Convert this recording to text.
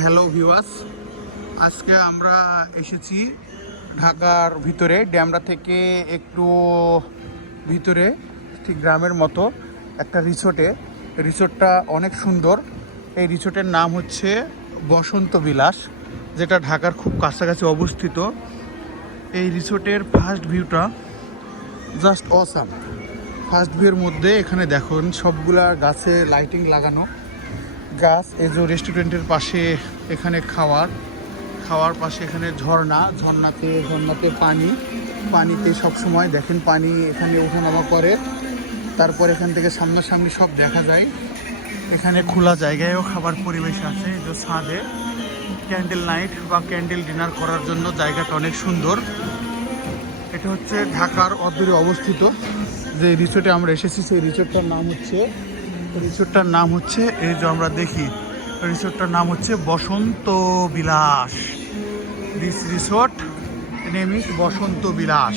Hello viewers, আজকে আমরা এসেছি ঢাকার ভিতরে ড্যামরা থেকে একটু ভিতরে, ঠিক গ্রামের মতো একটা রিসোর্টটা অনেক সুন্দর। এই রিসোর্টের নাম হচ্ছে বসন্ত বিলাস, যেটা ঢাকার খুব কাছাকাছি অবস্থিত। এই রিসোর্টের ফার্স্ট ভিউটা জাস্ট অসাম। ফার্স্ট ভিউর মধ্যে এখানে দেখুন সবগুলা গাছে লাইটিং লাগানো গাছ। এই যে রেস্টুরেন্টের পাশে এখানে খাওয়ার পাশে এখানে ঝর্ণাতে পানিতে সব সময় দেখেন পানি এখানে ওঠানামা করে। তারপর এখান থেকে সামনাসামনি সব দেখা যায়। এখানে খোলা জায়গায়ও খাবার পরিবেশ আছে। এই যে ছাদে ক্যান্ডেল নাইট বা ক্যান্ডেল ডিনার করার জন্য জায়গাটা অনেক সুন্দর। এটা হচ্ছে ঢাকার অদূরে অবস্থিত যে রিসোর্টে আমরা এসেছি, সেই রিসোর্টটার নাম হচ্ছে এই যে আমরা দেখি, রিসোর্টটার নাম হচ্ছে বসন্ত বিলাস। This resort name is Basanta Vilas.